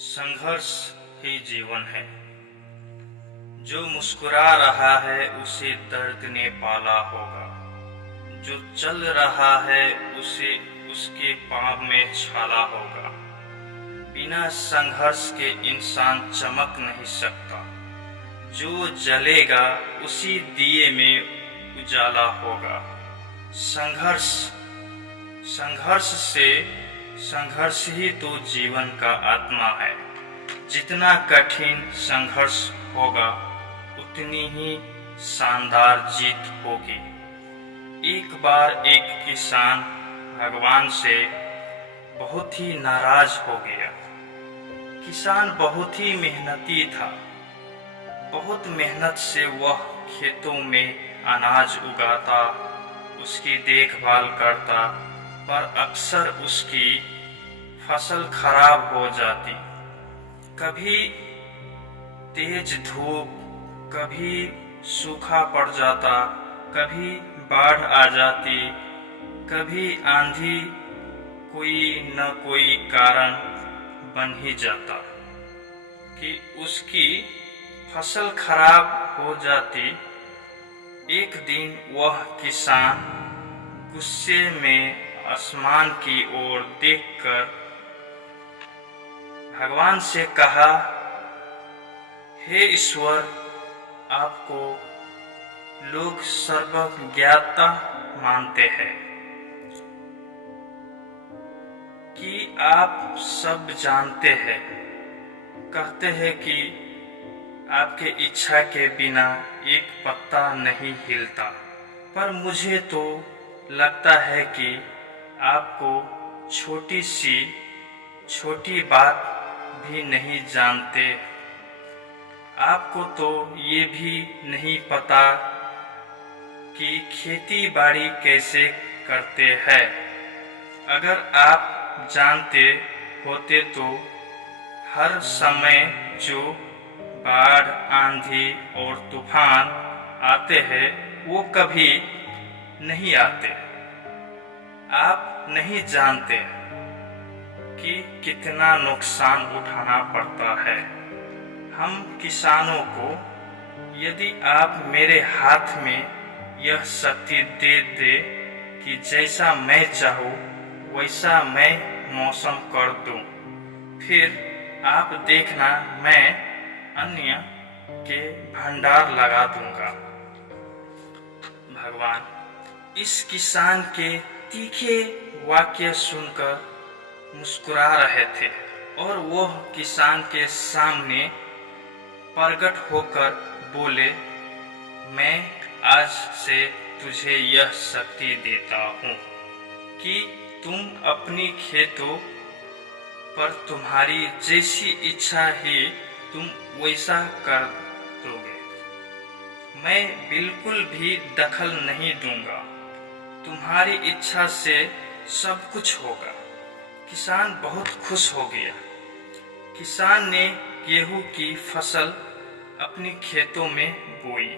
संघर्ष ही जीवन है। जो मुस्कुरा रहा है उसे दर्द ने पाला होगा। जो चल रहा है उसे उसके पाँव में छाला होगा। बिना संघर्ष के इंसान चमक नहीं सकता। जो जलेगा उसी दिए में उजाला होगा। संघर्ष ही तो जीवन का आत्मा है। जितना कठिन संघर्ष होगा उतनी ही शानदार जीत होगी। एक बार एक किसान भगवान से बहुत ही नाराज हो गया। किसान बहुत ही मेहनती था। बहुत मेहनत से वह खेतों में अनाज उगाता, उसकी देखभाल करता, पर अक्सर उसकी फसल खराब हो जाती। कभी तेज धूप, कभी सूखा पड़ जाता, कभी बाढ़ आ जाती, कभी आंधी कोई न कोई कारण बन ही जाता कि उसकी फसल खराब हो जाती। एक दिन वह किसान गुस्से में आसमान की ओर देखकर भगवान से कहा, हे ईश्वर, आपको लोग सर्वज्ञता मानते हैं कि आप सब जानते हैं। कहते हैं कि आपके इच्छा के बिना एक पत्ता नहीं हिलता, पर मुझे तो लगता है कि आपको छोटी बात भी नहीं जानते। आपको तो ये भी नहीं पता कि खेती बाड़ी कैसे करते हैं। अगर आप जानते होते तो हर समय जो बाढ़, आंधी और तूफान आते हैं वो कभी नहीं आते। आप नहीं जानते कि कितना नुकसान उठाना पड़ता है हम किसानों को। यदि आप मेरे हाथ में यह शक्ति दे दे कि जैसा मैं चाहूँ वैसा मैं मौसम कर दूं, फिर आप देखना मैं अन्य के भंडार लगा दूंगा। भगवान इस किसान के तीखे वाक्य सुनकर मुस्कुरा रहे थे और वह किसान के सामने प्रकट होकर बोले, मैं आज से तुझे यह शक्ति देता हूँ कि तुम अपनी खेतों पर तुम्हारी जैसी इच्छा ही तुम वैसा कर दोगे। मैं बिल्कुल भी दखल नहीं दूंगा। तुम्हारी इच्छा से सब कुछ होगा। किसान बहुत खुश हो गया। किसान ने गेहूं की फसल अपनी खेतों में बोई।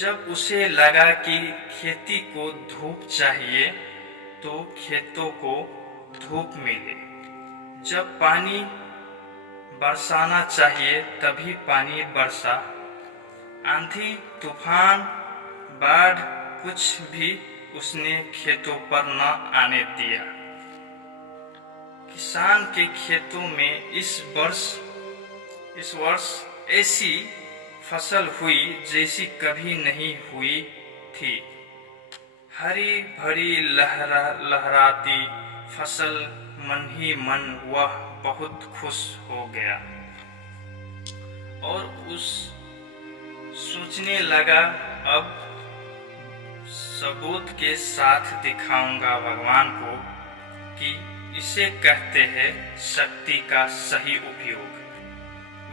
जब उसे लगा कि खेती को धूप चाहिए तो खेतों को धूप मिले। जब पानी बरसाना चाहिए तभी पानी बरसा। आंधी, तूफान, बाढ़ कुछ भी उसने खेतों पर न आने दिया। किसान के खेतों में इस वर्ष ऐसी फसल हुई जैसी कभी नहीं हुई थी। हरी भरी लहराती फसल, मन ही मन वह बहुत खुश हो गया और सोचने लगा, अब सबूत के साथ दिखाऊंगा भगवान को कि इसे कहते हैं शक्ति का सही उपयोग।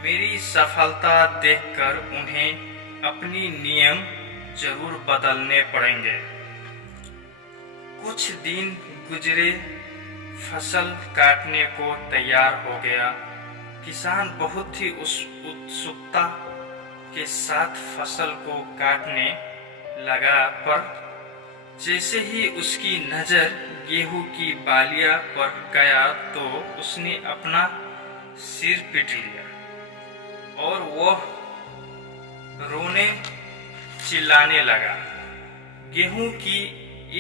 मेरी सफलता देखकर उन्हें अपनी नियम जरूर बदलने पड़ेंगे। कुछ दिन गुजरे, फसल काटने को तैयार हो गया। किसान बहुत ही उत्सुकता के साथ फसल को काटने लगा, पर जैसे ही उसकी नजर गेहूं की बालियां पर गया तो उसने अपना सिर पीट लिया और वह रोने चिल्लाने लगा। गेहूं की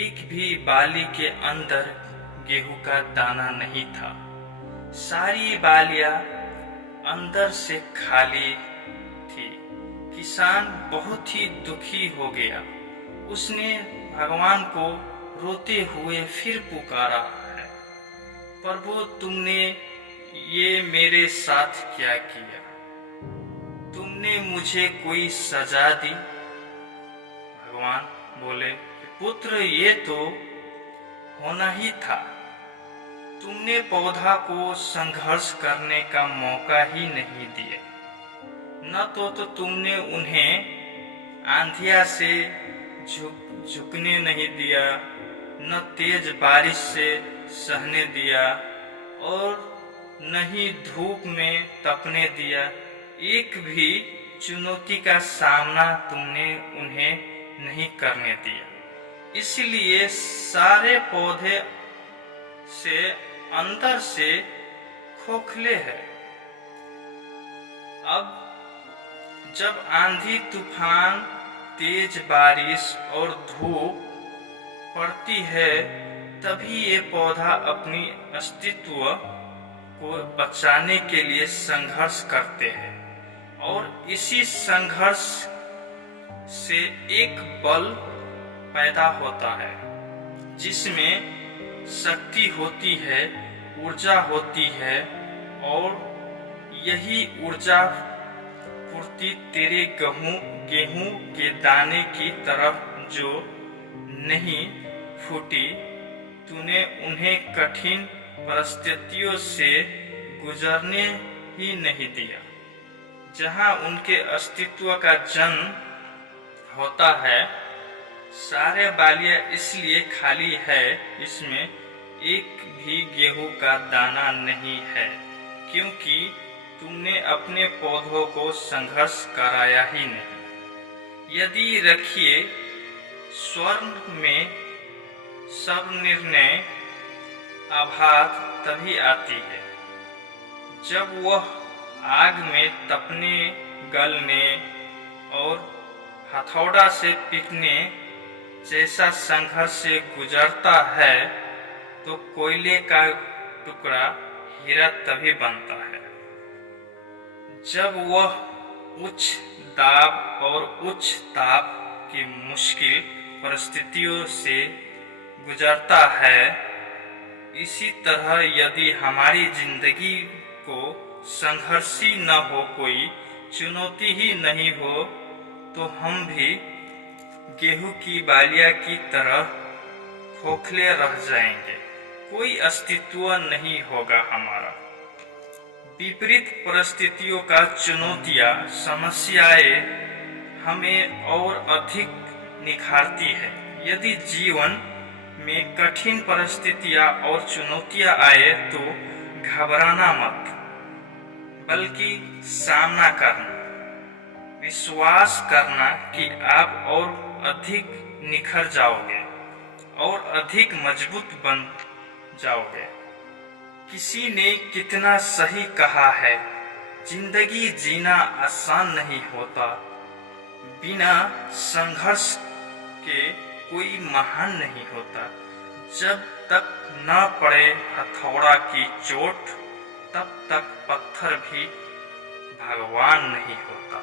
एक भी बाली के अंदर गेहूं का दाना नहीं था। सारी बालियां अंदर से खाली थी। किसान बहुत ही दुखी हो गया। उसने भगवान को रोते हुए फिर पुकारा है, प्रभु तुमने ये मेरे साथ क्या किया? तुमने मुझे कोई सजा दी? भगवान बोले, पुत्र ये तो होना ही था। तुमने पौधा को संघर्ष करने का मौका ही नहीं दिया। न तो तुमने उन्हें आंधिया से झुकने नहीं दिया, न तेज बारिश से सहने दिया और न ही धूप में तपने दिया। एक भी चुनौती का सामना तुमने उन्हें नहीं करने दिया। इसलिए सारे पौधे से अंदर से खोखले हैं। अब जब आंधी तूफान, तेज बारिश और धूप पड़ती है, तभी ये पौधा अपनी अस्तित्व को बचाने के लिए संघर्ष करते हैं और इसी संघर्ष से एक बल पैदा होता है जिसमें शक्ति होती है, ऊर्जा होती है और यही ऊर्जा पूर्ति तेरे गेहूं के दाने की तरफ जो नहीं फूटी, तूने उन्हें कठिन परिस्थितियों से गुजरने ही नहीं दिया। जहां उनके अस्तित्व का जन्म होता है, सारे बालियां इसलिए खाली है, इसमें एक भी गेहूं का दाना नहीं है, क्योंकि तुमने अपने पौधों को संघर्ष कराया ही नहीं। यदि रखिए स्वर्ण में सब निर्णय आघात तभी आती है जब वह आग में तपने, गलने और हथौड़ा से पीटने जैसा संघर्ष से गुजरता है, तो कोयले का टुकड़ा हीरा तभी बनता है जब वह उच्च दाब और उच्च ताप की मुश्किल परिस्थितियों से गुजरता है। इसी तरह यदि हमारी जिंदगी को संघर्षी न हो, कोई चुनौती ही नहीं हो, तो हम भी गेहूं की बालियां की तरह खोखले रह जाएंगे। कोई अस्तित्व नहीं होगा हमारा। विपरीत परिस्थितियों का चुनौतियां, समस्याएं हमें और अधिक निखारती है। यदि जीवन में कठिन परिस्थितियां और चुनौतियां आए तो घबराना मत, बल्कि सामना करना, विश्वास करना कि आप और अधिक निखर जाओगे और अधिक मजबूत बन जाओगे। किसी ने कितना सही कहा है, जिंदगी जीना आसान नहीं होता। बिना संघर्ष के कोई महान नहीं होता। जब तक न पड़े हथौड़ा की चोट, तब तक पत्थर भी भगवान नहीं होता।